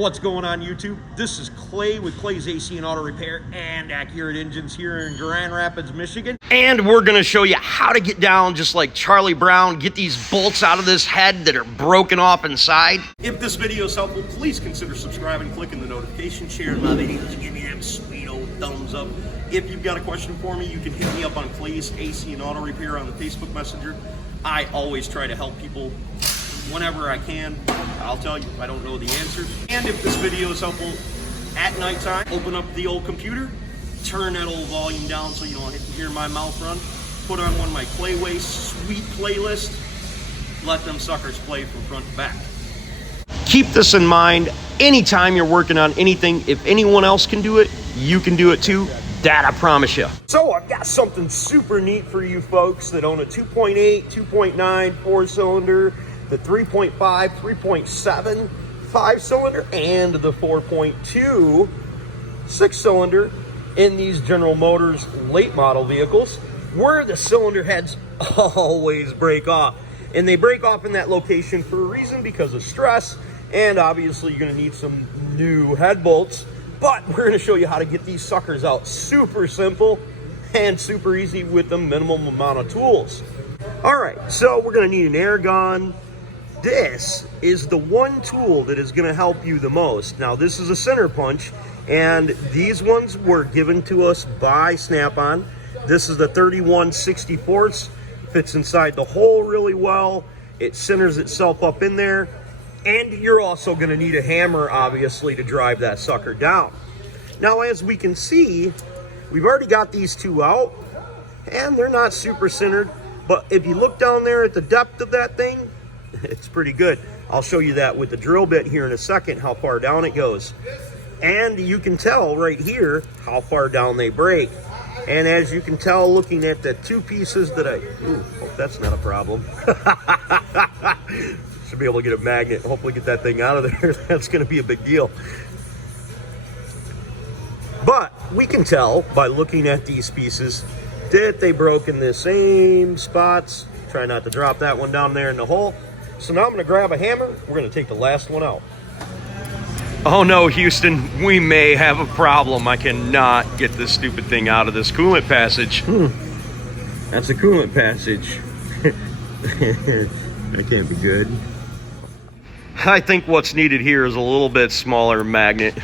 What's going on, YouTube? This is Clay with Clay's AC and Auto Repair and Accurate Engines here in Grand Rapids, Michigan. And we're gonna show you how to get down just like Charlie Brown, get these bolts out of this head that are broken off inside. If this video is helpful, please consider subscribing, clicking the notification, sharing my videos, give me them sweet old thumbs up. If you've got a question for me, you can hit me up on Clay's AC and Auto Repair on the Facebook Messenger. I always try to help people whenever I can. I'll tell you if I don't know the answers. And if this video is helpful at nighttime, open up the old computer, turn that old volume down so you don't hear my mouth run, put on one of my Clayway sweet playlist, let them suckers play from front to back. Keep this in mind anytime you're working on anything. If anyone else can do it, you can do it too. That I promise you. So I've got something super neat for you folks that own a 2.8, 2.9, 4-cylinder, the 3.5, 3.7, 5-cylinder, and the 4.2, 6-cylinder in these General Motors late model vehicles, where the cylinder heads always break off. And they break off in that location for a reason, because of stress, and obviously you're gonna need some new head bolts. But we're gonna show you how to get these suckers out. Super simple and super easy with the minimum amount of tools. All right, so we're gonna need an air gun. This is the one tool that is gonna help you the most. Now, this is a center punch, and these ones were given to us by Snap-on. This is the 31/64, fits inside the hole really well. It centers itself up in there. And you're also gonna need a hammer, obviously, to drive that sucker down. Now, as we can see, we've already got these two out, and they're not super centered, but if you look down there at the depth of that thing, it's pretty good. I'll show you that with the drill bit here in a second, how far down it goes. And you can tell right here how far down they break. And as you can tell, looking at the two pieces that hope that's not a problem. Should be able to get a magnet, hopefully get that thing out of there. That's gonna be a big deal. But we can tell by looking at these pieces that they broke in the same spots. Try not to drop that one down there in the hole. So now I'm gonna grab a hammer. We're gonna take the last one out. Oh no, Houston, we may have a problem. I cannot get this stupid thing out of this coolant passage. That's a coolant passage. That can't be good. I think what's needed here is a little bit smaller magnet.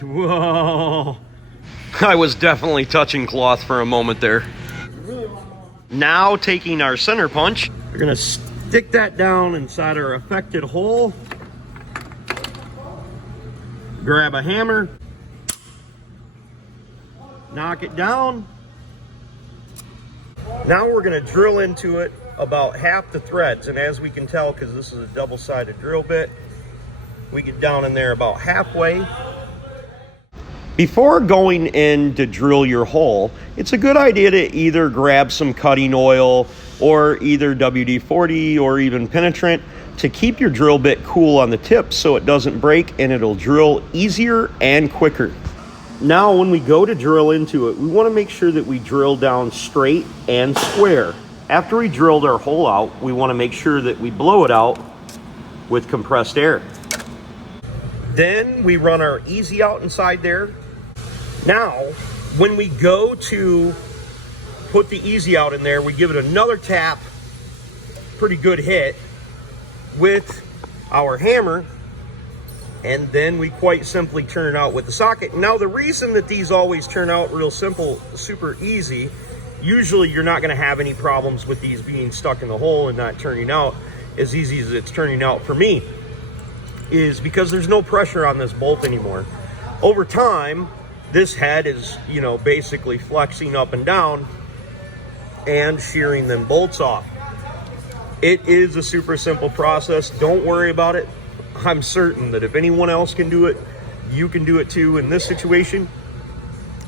Whoa. I was definitely touching cloth for a moment there. Now, taking our center punch, we're gonna stick that down inside our affected hole. Grab a hammer, knock it down. Now we're gonna drill into it about half the threads, and as we can tell, because this is a double-sided drill bit, we get down in there about halfway. Before going in to drill your hole, it's a good idea to either grab some cutting oil or either WD-40 or even penetrant to keep your drill bit cool on the tip so it doesn't break and it'll drill easier and quicker. Now, when we go to drill into it, we want to make sure that we drill down straight and square. After we drilled our hole out, we want to make sure that we blow it out with compressed air. Then we run our easy out inside there. Now, when we go to put the easy out in there, we give it another tap, pretty good hit, with our hammer, and then we quite simply turn it out with the socket. Now, the reason that these always turn out real simple, super easy, usually you're not gonna have any problems with these being stuck in the hole and not turning out as easy as it's turning out for me, is because there's no pressure on this bolt anymore. Over time, this head is, you know, basically flexing up and down and shearing them bolts off. It is a super simple process. Don't worry about it. I'm certain that if anyone else can do it, you can do it too. In this situation,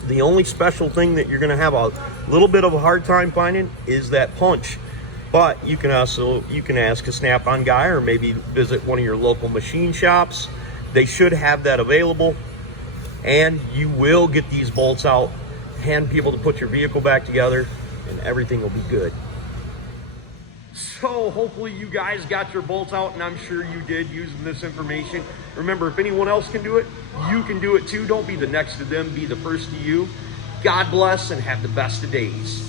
the only special thing that you're gonna have a little bit of a hard time finding is that punch. But you can ask a Snap-on guy, or maybe visit one of your local machine shops. They should have that available, and you will get these bolts out and be able to put your vehicle back together, and everything will be good. So hopefully you guys got your bolts out, and I'm sure you did using this information. Remember, if anyone else can do it, you can do it too. Don't be the next to them, be the first to you. God bless and have the best of days.